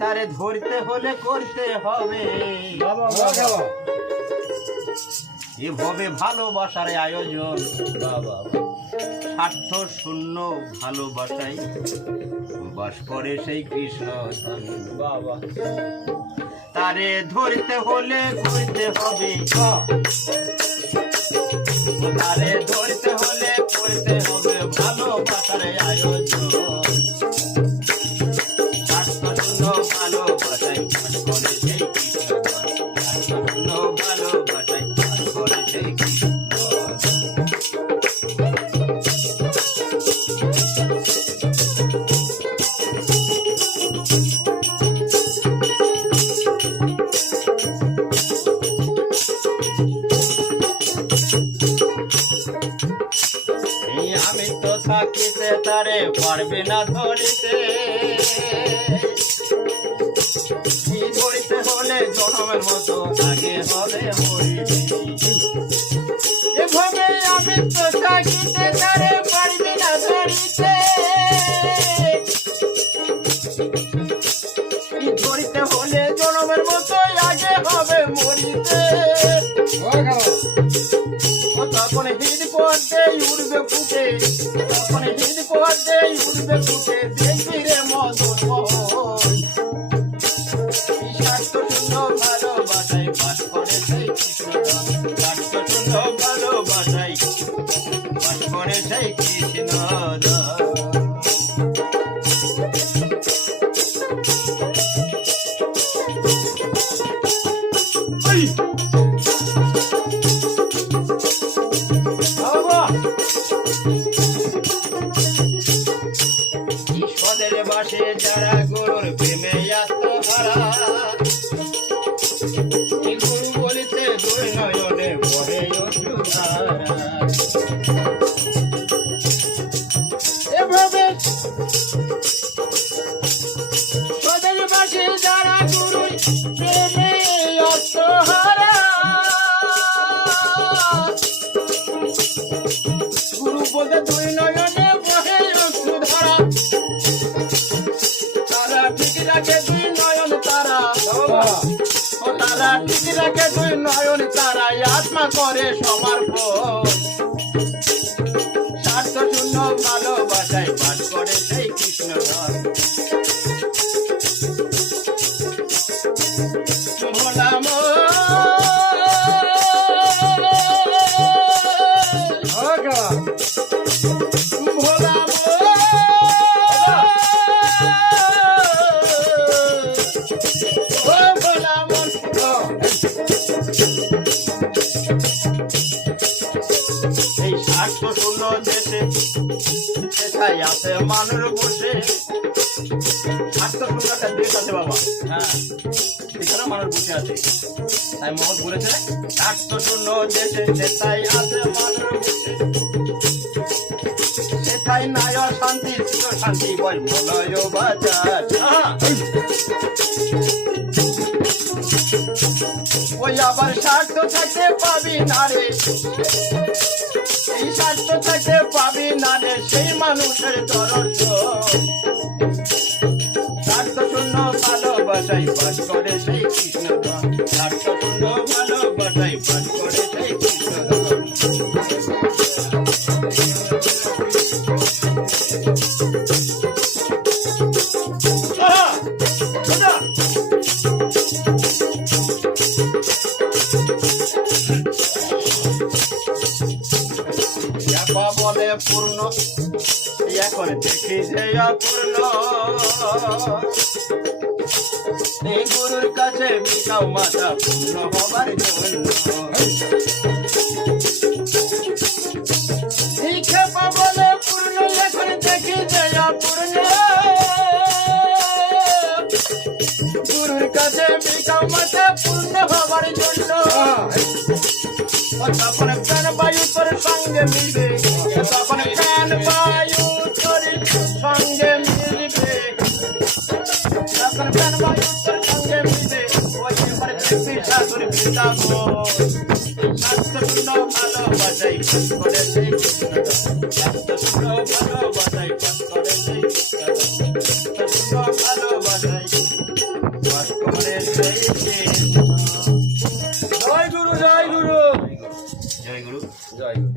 তারে ধরতে হলে করতে হবে এভাবে ভালোবাসার আয়োজন। স্বার্থ শূন্য ভালোবাসাই বাস করে সেই কৃষ্ণ। তারে ধরতে হলে করতে হবে, তারে ধরতে হলে করতে হবে ভালোবাসার আয়োজন। স্বার্থ শূন্য ভালোবাসাই বাস করে সেই কৃষ্ণ। স্বার্থ শূন্য ভালোবাসাই বাস করে সেই কৃষ্ণ। আমি তো থাকিতে তারে পারবে না ধরিতে, ধরিতে হলে জনমের মতো আগে হবে মরিতে। এভাবে আমি তো থাকিতে তারে পারবে না ধরিতে, ধরিতে হলে জনমের মতো আগে হবে মরিতে। তখন হিদ পড়তে উড়বে ফুটে, তখন হিদ পড়তে উড়বে ফুটে দেখবি রে মদন মোহন। স্বার্থ শূন্য ভালোবাসাই বাস করে সেই কৃষ্ণ। স্বার্থ শূন্য ভালোবাসাই বাস করে সেই কৃষ্ণ। ঈশ্বরের বাসে যারা গুরুর প্রেমে আত্মহারা, গুরু বলিতে দুই নয়নে বহে অশ্রুধারা। এভাবে ঈশ্বরের বাসে যারা গুরুর প্রেমে আত্মহারা, গুরু বলতে দুই নয়নে বহে অশ্রুধারা। তারা ঠিক রাখে দুই নয়ন তারা, ও তারা ঠিক রাখে দুই নয়ন তারা, আত্মা করে সমর্পণ। স্বার্থ শূন্য ভালোবাসায় বাস করে সেই কৃষ্ণ। ভোলাম এই স্বার্থ শূন্য দেশে সেটাই আছে মানুষ বসে। স্বার্থ শূন্য একটা দেশ আছে বাবা, হ্যাঁ এখানে মানুষ বসে আছে। তাই মহৎ বলেছে স্বার্থ শূন্য দেশে সেটাই আছে মানুষ বসে। সেটাই নাই শান্তি ছিল শান্তি বই মলয় বাজার। ওই আবার স্বার্থ থাকতে পাবি না রে, এই স্বার্থ থাকতে পাবি না রে সেই মানুষের দর্শন। স্বার্থ শূন্য ভালোবাসাই বাস করে সেই কৃষ্ণ। স্বার্থ শূন্য ভালোবাসাই বাস করে সেই কৃষ্ণ। বলে পূর্ণ এখন দেখি যে অপূর্ণ, এই গুরুর কাছে বিকাও মাতা পূর্ণ হবার জন্য। এই খেপা বলে পূর্ণ এখন দেখি যে অপূর্ণ, গুরুর কাছে বিকাও মাতা পূর্ণ হবার জন্য। তখন প্রাণ বায়ু তোর সঙ্গে মিলবে, তখন প্রাণ বায়ু তোর সঙ্গে মিলবে, তখন প্রাণ বায়ু তোর সঙ্গে মিলবে। ওই এবার দেখবি ঠাকুর বৃন্দাবন। স্বার্থ শূন্য ভালোবাসাই বাস করে সেই কৃষ্ণ। স্বার্থ শূন্য ভালোবাসাই বাস করে সেই কৃষ্ণ। স্বার্থ শূন্য ভালোবাসাই করে সেই কৃষ্ণ। জয় গুরু জয় গুরু জয় গুরু। জয় গুরু।